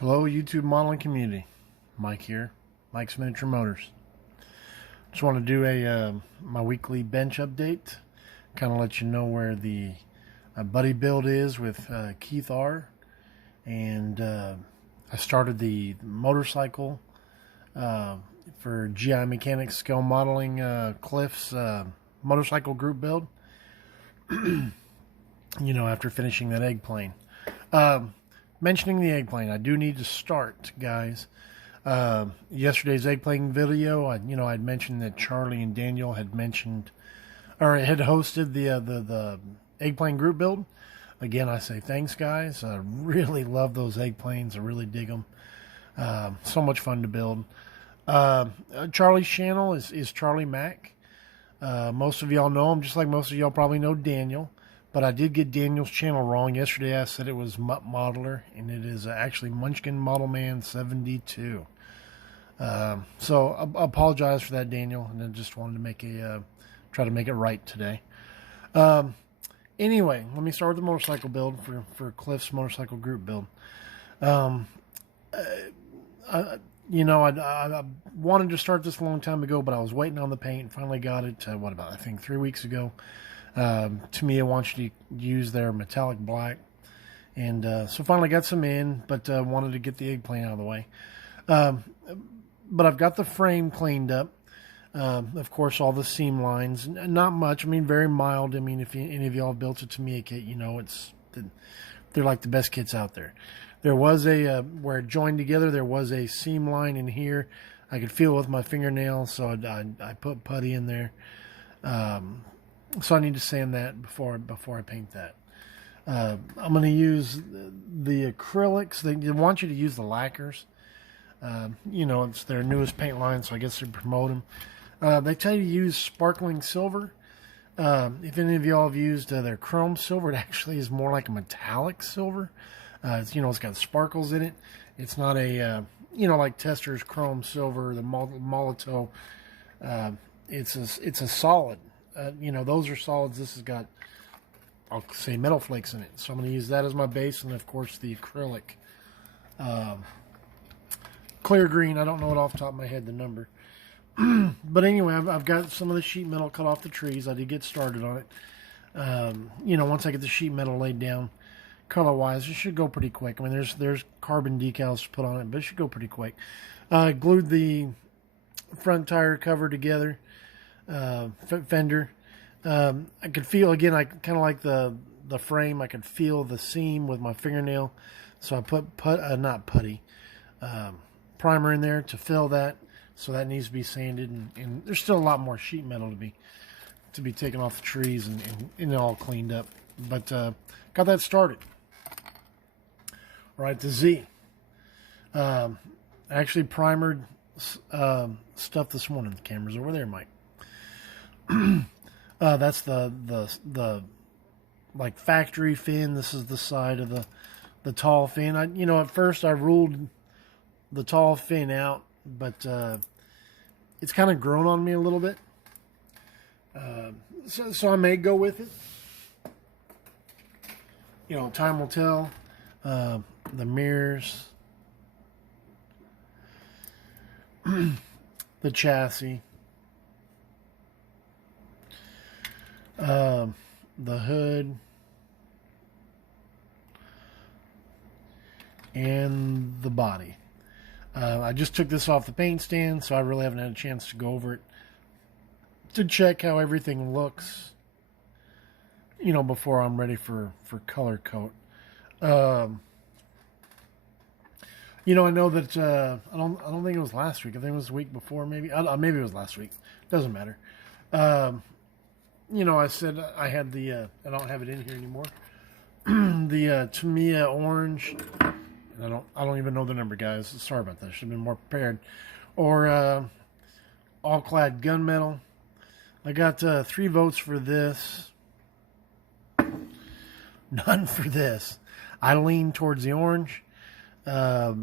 Hello, YouTube modeling community. Mike here, Mike's Miniature Motors. Just want to do a my weekly bench update. Kind of let you know where the buddy build is with Keith R. And I started the motorcycle for GI Mechanics Scale Modeling Cliff's motorcycle group build. After finishing that egg plane. Mentioning the egg plane, I do need to start, guys. Yesterday's egg plane video, I'd mentioned that Charlie and Daniel had mentioned, or had hosted the egg plane group build. Again, I say thanks, guys. I really love those egg planes. I really dig them. So much fun to build. Charlie's channel is Charlie Mac. Most of y'all know him, just like most of y'all probably know Daniel. But I did get Daniel's channel wrong. Yesterday I said it was Mutt Modeler, and it is actually Munchkin Model Man 72. So I apologize for that, Daniel, and I just wanted to try to make it right today. Anyway, let me start with the motorcycle build for Cliff's motorcycle group build. I wanted to start this a long time ago, but I was waiting on the paint. Finally got it, I think 3 weeks ago. Tamiya wants you to use their metallic black, and so finally got some in, but wanted to get the egg plane out of the way. But I've got the frame cleaned up. Of course, all the seam lines, not much. I mean, very mild. I mean, if any of y'all built a Tamiya kit, they're like the best kits out there. There was where it joined together, there was a seam line in here. I could feel it with my fingernail, so I put putty in there. So I need to sand that before I paint that. I'm going to use the acrylics. They want you to use the lacquers. It's their newest paint line, so I guess they promote them. They tell you to use sparkling silver. If any of y'all have used their chrome silver, it actually is more like a metallic silver. It's got sparkles in it. It's not like Tester's chrome silver, the Molotow. It's a solid. Those are solids. This has got, I'll say, metal flakes in it. So I'm going to use that as my base, and of course the acrylic. Clear green, I don't know it off the top of my head, the number. But anyway, I've got some of the sheet metal cut off the trees. I did get started on it. Once I get the sheet metal laid down, color-wise, it should go pretty quick. I mean, there's carbon decals to put on it, but it should go pretty quick. Glued the front tire cover together. Fender. I could feel, again, I kind of like the frame. I could feel the seam with my fingernail, so I put primer in there to fill that. So that needs to be sanded, and there's still a lot more sheet metal to be taken off the trees and all cleaned up. But got that started. All right, the Z. I actually primered stuff this morning. The camera's over there, Mike. That's the like factory fin. This is the side of the tall fin. At first I ruled the tall fin out, but it's kind of grown on me a little bit. So I may go with it. Time will tell. The mirrors, the chassis. The hood, and the body. I just took this off the paint stand, so I really haven't had a chance to go over it to check how everything looks, before I'm ready for color coat. I know that I don't think it was last week. I think it was the week before, maybe. Maybe it was last week. Doesn't matter. I said I had I don't have it in here anymore. The Tamiya orange. And I don't even know the number, guys. Sorry about that. Should have been more prepared. Or all-clad gunmetal. I got 3 votes for this. None for this. I lean towards the orange. I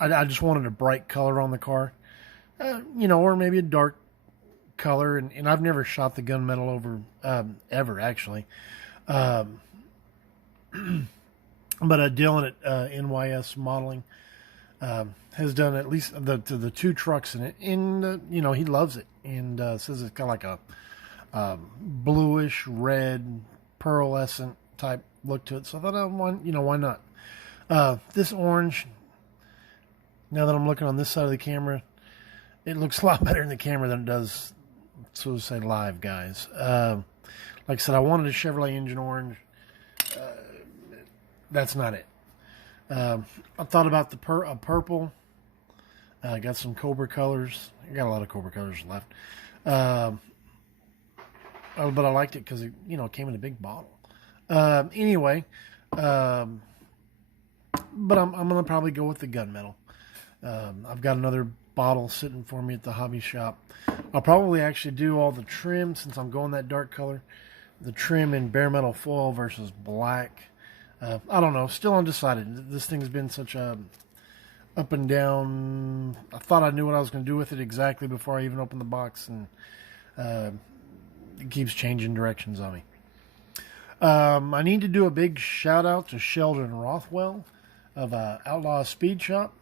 just wanted a bright color on the car. Or maybe a dark color, and I've never shot the gunmetal over ever, actually. But Dylan at NYS Modeling has done at least the two trucks in it, and you know, he loves it, and says it's got like a bluish red pearlescent type look to it. So I thought, why not? This orange, now that I'm looking on this side of the camera, it looks a lot better in the camera than it does, so to say, live, guys. Like I said, I wanted a Chevrolet engine orange. That's not it. I thought about the purple. I got some Cobra colors. I got a lot of Cobra colors left. But I liked it because it, came in a big bottle. Anyway, but I'm gonna probably go with the gunmetal. I've got another bottle sitting for me at the hobby shop. I'll probably actually do all the trim, since I'm going that dark color. The trim in bare metal foil versus black. I don't know. Still undecided. This thing's been such a up and down. I thought I knew what I was going to do with it exactly before I even opened the box, and it keeps changing directions on me. I need to do a big shout out to Sheldon Rothwell of Outlaw Speed Shop.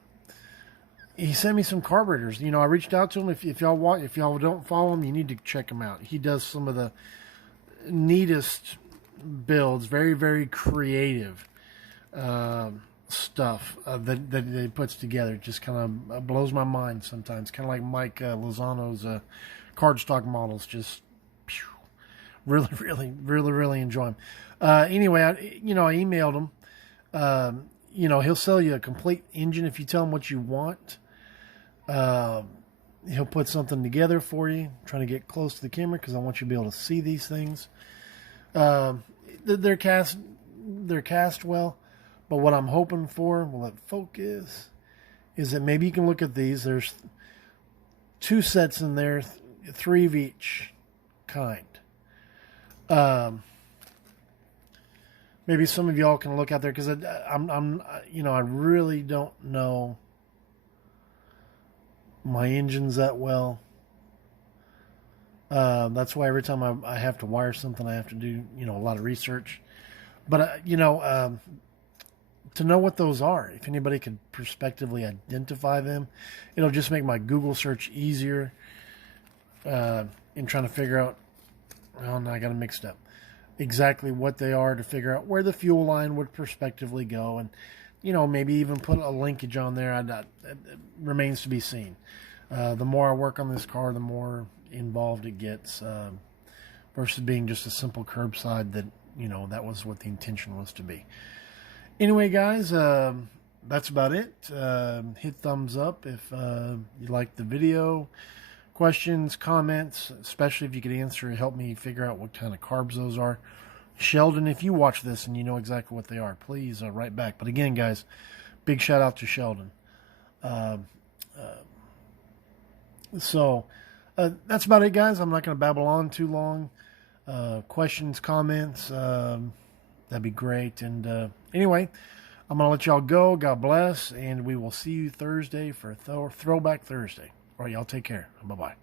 He sent me some carburetors. I reached out to him. If y'all don't follow him, you need to check him out. He does some of the neatest builds, very, very creative stuff that he puts together. It just kind of blows my mind sometimes. Kind of like Mike Lozano's cardstock models. Just really, really, really, really enjoy them. Anyway, I emailed him. He'll sell you a complete engine if you tell him what you want. He'll put something together for you. I'm trying to get close to the camera because I want you to be able to see these things. They're cast well, but what I'm hoping for, will it focus, is that maybe you can look at these. There's 2 sets in there, 3 of each kind. Maybe some of y'all can look out there, because I really don't know my engines that well. That's why every time I have to wire something, I have to do, a lot of research. But, to know what those are, if anybody could prospectively identify them, it'll just make my Google search easier in trying to figure out, well, now I got them mixed up, exactly what they are, to figure out where the fuel line would prospectively go. And, maybe even put a linkage on there. It remains to be seen. The more I work on this car, the more involved it gets, versus being just a simple curbside that, that was what the intention was to be. Anyway, guys, that's about it. Hit thumbs up if you liked the video. Questions, comments, especially if you could answer, help me figure out what kind of carbs those are. Sheldon, if you watch this and you know exactly what they are, please write back. But again, guys, big shout out to Sheldon. So that's about it, guys. I'm not going to babble on too long. Questions, comments, that'd be great. And anyway, I'm going to let y'all go. God bless. And we will see you Thursday for Throwback Thursday. All right, y'all take care. Bye-bye.